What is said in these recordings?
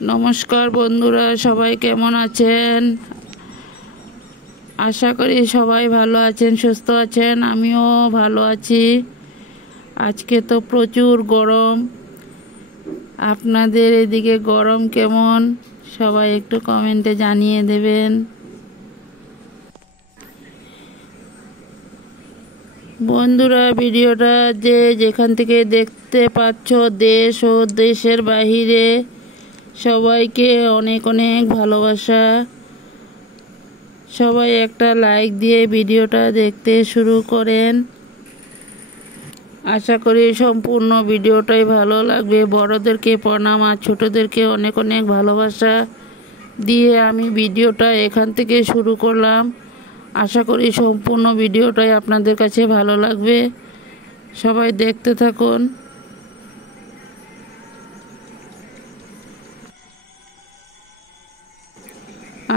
নমস্কার বন্ধুরা, সবাই কেমন আছেন? আশা করি সবাই ভালো আছেন, সুস্থ আছেন। আমিও ভালো আছি। আজকে তো প্রচুর গরম। আপনাদের এদিকে গরম কেমন? সবাই একটু কমেন্টে জানিয়ে দেবেন। বন্ধুরা, ভিডিওটা যেখান থেকে দেখতে পাচ্ছ, দেশ ও দেশের বাহিরে সবাইকে অনেক অনেক ভালোবাসা। সবাই একটা লাইক দিয়ে ভিডিওটা দেখতে শুরু করেন। আশা করি সম্পূর্ণ ভিডিওটাই ভালো লাগবে। বড়দেরকে প্রণাম আর ছোটদেরকে অনেক অনেক ভালোবাসা দিয়ে আমি ভিডিওটা এখান থেকে শুরু করলাম। আশা করি সম্পূর্ণ ভিডিওটাই আপনাদের কাছে ভালো লাগবে। সবাই দেখতে থাকুন।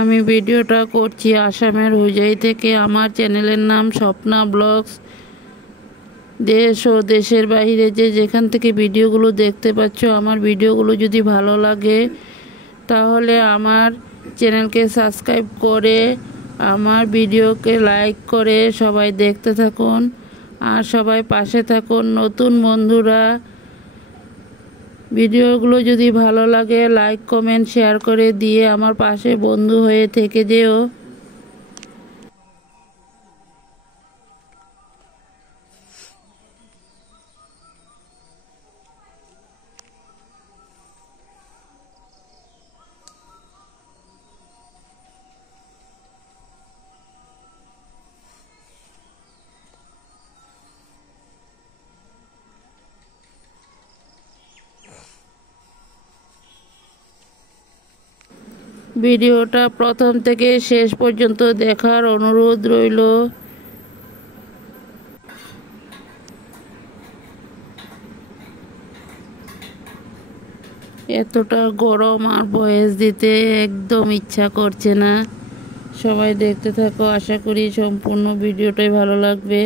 আমি ভিডিওটা করছি আসামের হুজাই থেকে। আমার চ্যানেলের নাম স্বপ্না ব্লগস। দেশ ও দেশের বাইরে যেখান থেকে ভিডিওগুলো দেখতে পাচ্ছ, আমার ভিডিওগুলো যদি ভালো লাগে তাহলে আমার চ্যানেলকে সাবস্ক্রাইব করে আমার ভিডিওকে লাইক করে সবাই দেখতে থাকুন আর সবাই পাশে থাকুন। নতুন বন্ধুরা, ভিডিওগুলো যদি ভালো লাগে লাইক কমেন্ট শেয়ার করে দিয়ে আমার পাশে বন্ধু হয়ে থেকে যেও। ভিডিওটা প্রথম থেকে শেষ পর্যন্ত দেখার অনুরোধ রইল। এতটা গরম আর ভয়েস দিতে একদম ইচ্ছা করছে না। সবাই দেখতে থাকো। আশা করি সম্পূর্ণ ভিডিওটাই ভালো লাগবে।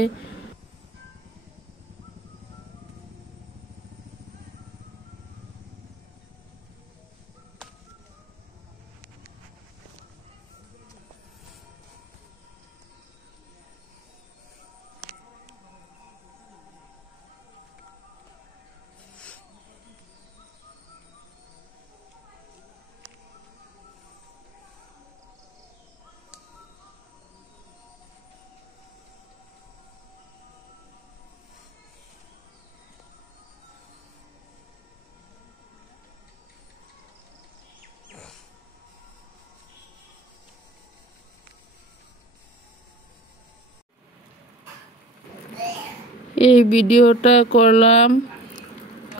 এই ভিডিওটা করলাম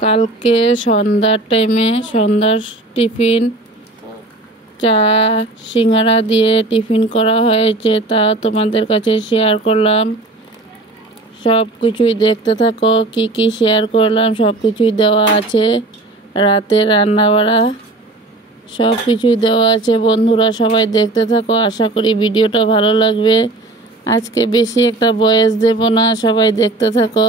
কালকে সন্ধ্যার টাইমে। সন্ধ্যার টিফিন চা সিঙ্গারা দিয়ে টিফিন করা হয়েছে, তা তোমাদের কাছে শেয়ার করলাম। সব কিছুই দেখতে থাকো। কি কি শেয়ার করলাম সব কিছুই দেওয়া আছে। রাতের রান্না বাড়া সব কিছুই দেওয়া আছে। বন্ধুরা, সবাই দেখতে থাকো। আশা করি ভিডিওটা ভালো লাগবে। আজকে বেশি একটা ভয়েস দেব না, সবাই দেখতে থাকো।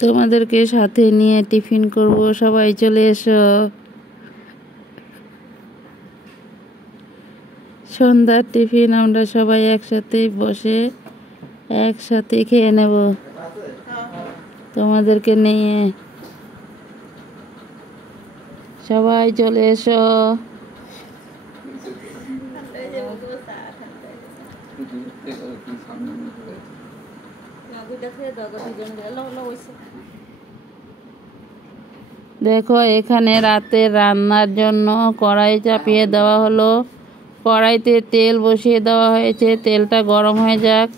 তোমাদেরকে সাথে নিয়ে টিফিন করব, সবাই চলে এসো। সন্ধ্যার টিফিন আমরা সবাই একসাথে বসে একসাথে খেয়ে নেব তোমাদেরকে নিয়ে। সবাই চলে এসো। দেখো, এখানে রাতের রান্নার জন্য কড়াই চাপিয়ে দেওয়া হলো। কড়াইতে তেল বসিয়ে দেওয়া হয়েছে, তেলটা গরম হয়ে যাক।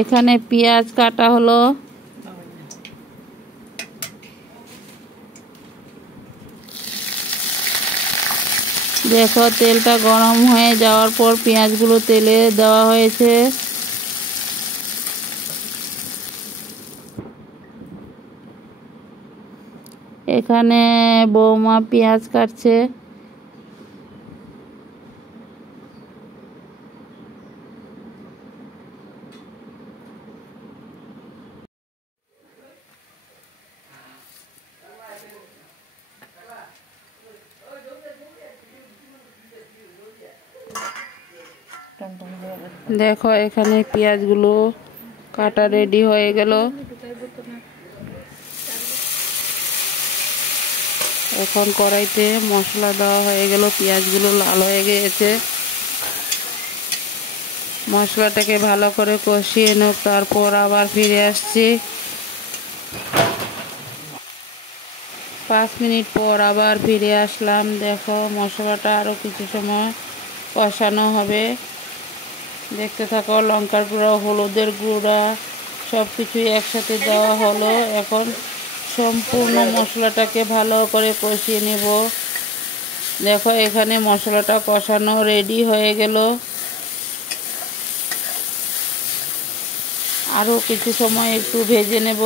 এখানে পেঁয়াজ কাটা হলো। দেখো, তেলটা গরম হয়ে যাওয়ার পর পেঁয়াজগুলো তেলে দেওয়া হয়েছে। এখানে বৌমা পেঁয়াজ কাটছে। দেখো এখানে পেঁয়াজগুলো কাটা রেডি হয়ে গেল। এখন কড়াইতে মশলা দেওয়া হয়ে গেল, পেঁয়াজগুলো লাল হয়ে গিয়েছে। মশলাটাকে ভালো করে কষিয়ে নেব, তারপর আবার ফিরে আসছি। 5 মিনিট পর আবার ফিরে আসলাম। দেখো মশলাটা আরও কিছু সময় কষানো হবে। দেখতে থাকো, লঙ্কার গুঁড়া, হলুদের গুঁড়া সব কিছুই একসাথে দেওয়া হলো। এখন সম্পূর্ণ মশলাটাকে ভালো করে কষিয়ে নেব। দেখো এখানে মশলাটা কষানো রেডি হয়ে গেল। আরও কিছু সময় একটু ভেজে নেব।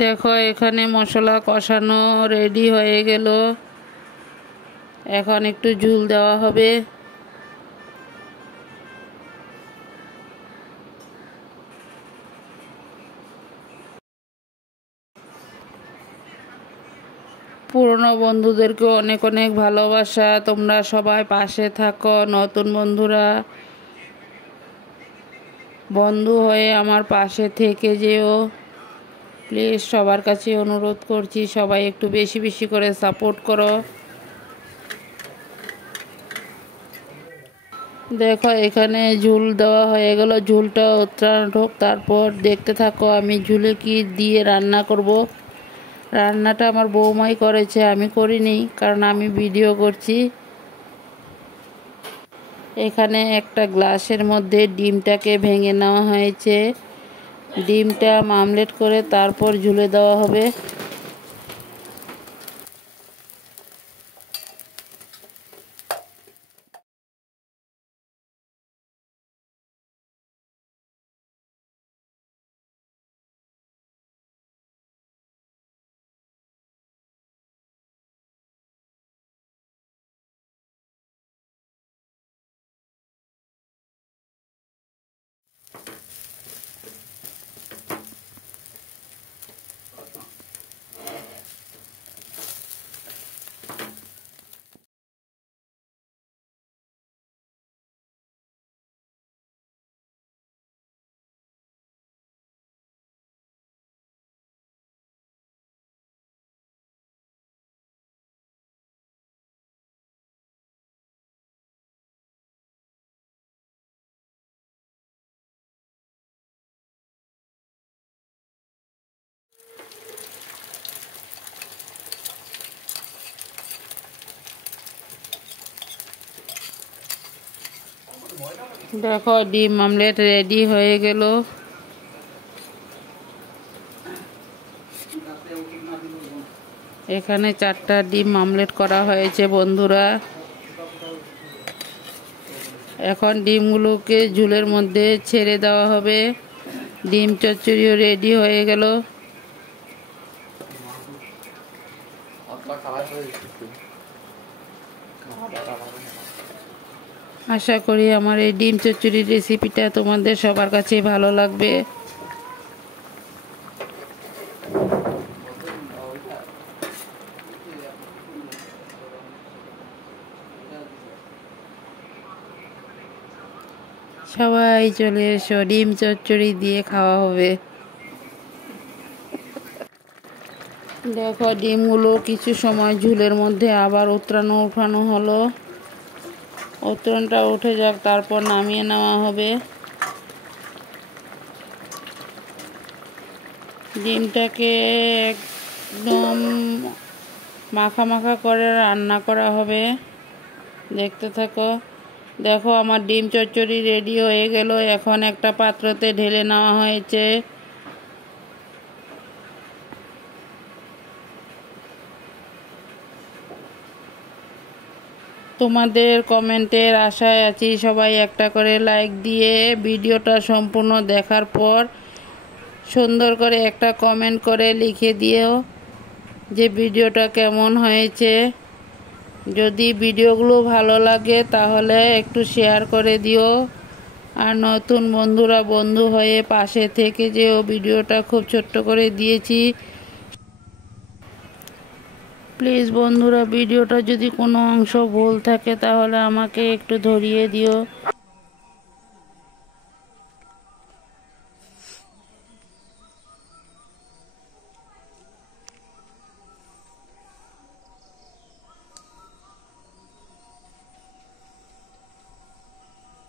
দেখো এখানে মশলা কষানো রেডি হয়ে গেল। এখন একটু ঝোল দেওয়া হবে। পুরনো বন্ধুদেরকে অনেক অনেক ভালোবাসা। তোমরা সবাই পাশে থাকো। নতুন বন্ধুরা বন্ধু হয়ে আমার পাশে থেকে যেও প্লিজ। সবার কাছে অনুরোধ করছি, সবাই একটু বেশি বেশি করে সাপোর্ট করো। দেখো এখানে ঝোল দেওয়া হয়ে গেল। ঝোলটা উত্তরায়ণ হোক, তারপর দেখতে থাকো আমি ঝোলে কি দিয়ে রান্না করব। রান্নাটা আমার বৌমাই করেছে, আমি করিনি, কারণ আমি ভিডিও করছি। এখানে একটা গ্লাসের মধ্যে ডিমটাকে ভেঙে নেওয়া হয়েছে। ডিমটা আমলেট করে তারপর ঝুলে দেওয়া হবে। দেখো ডিম আমলেট রেডি হয়ে গেল। এখানে 4টা ডিম আমলেট করা হয়েছে বন্ধুরা। এখন ডিমগুলোকে ঝোলের মধ্যে ছেড়ে দেওয়া হবে। ডিম চচ্চড়িও রেডি হয়ে গেল। আশা করি আমার এই ডিম চচ্চড়ির রেসিপিটা তোমাদের সবার কাছে ভালো লাগবে। সবাই চলে এসো, ডিম চচ্চড়ি দিয়ে খাওয়া হবে। দেখো ডিমগুলো কিছু সময় ঝোলের মধ্যে আবার উঠানো হলো। উতরনটা উঠে যাক, তারপর নামিয়ে নেওয়া হবে। ডিমটাকে একদম মাখা মাখা করে রান্না করা হবে। দেখতে থাকো। দেখো আমার ডিম চচ্চড়ি রেডি হয়ে গেল। এখন একটা পাত্রতে ঢেলে নেওয়া হয়েছে। তোমাদের কমেন্টের আশায় আছি। সবাই একটা করে লাইক দিয়ে ভিডিওটা সম্পূর্ণ দেখার পর সুন্দর করে একটা কমেন্ট করে লিখে দিও যে ভিডিওটা কেমন হয়েছে। যদি ভিডিওগুলো ভালো লাগে তাহলে একটু শেয়ার করে দিও। আর নতুন বন্ধুরা বন্ধু হয়ে পাশে থেকে যে ও ভিডিওটা খুব ছোট্ট করে দিয়েছি। প্লিজ বন্ধুরা, ভিডিওটা যদি কোনো অংশ ভুল থাকে তাহলে আমাকে একটু ধরিয়ে দিও।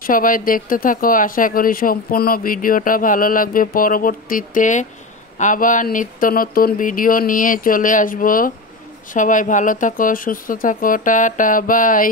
সবাই দেখতে থাকো, আশা করি সম্পূর্ণ ভিডিওটা ভালো লাগবে। পরবর্তীতে আবার নিত্য নতুন ভিডিও নিয়ে চলে আসব। সবাই ভালো থাকো, সুস্থ থাকো, টাটা, বাই।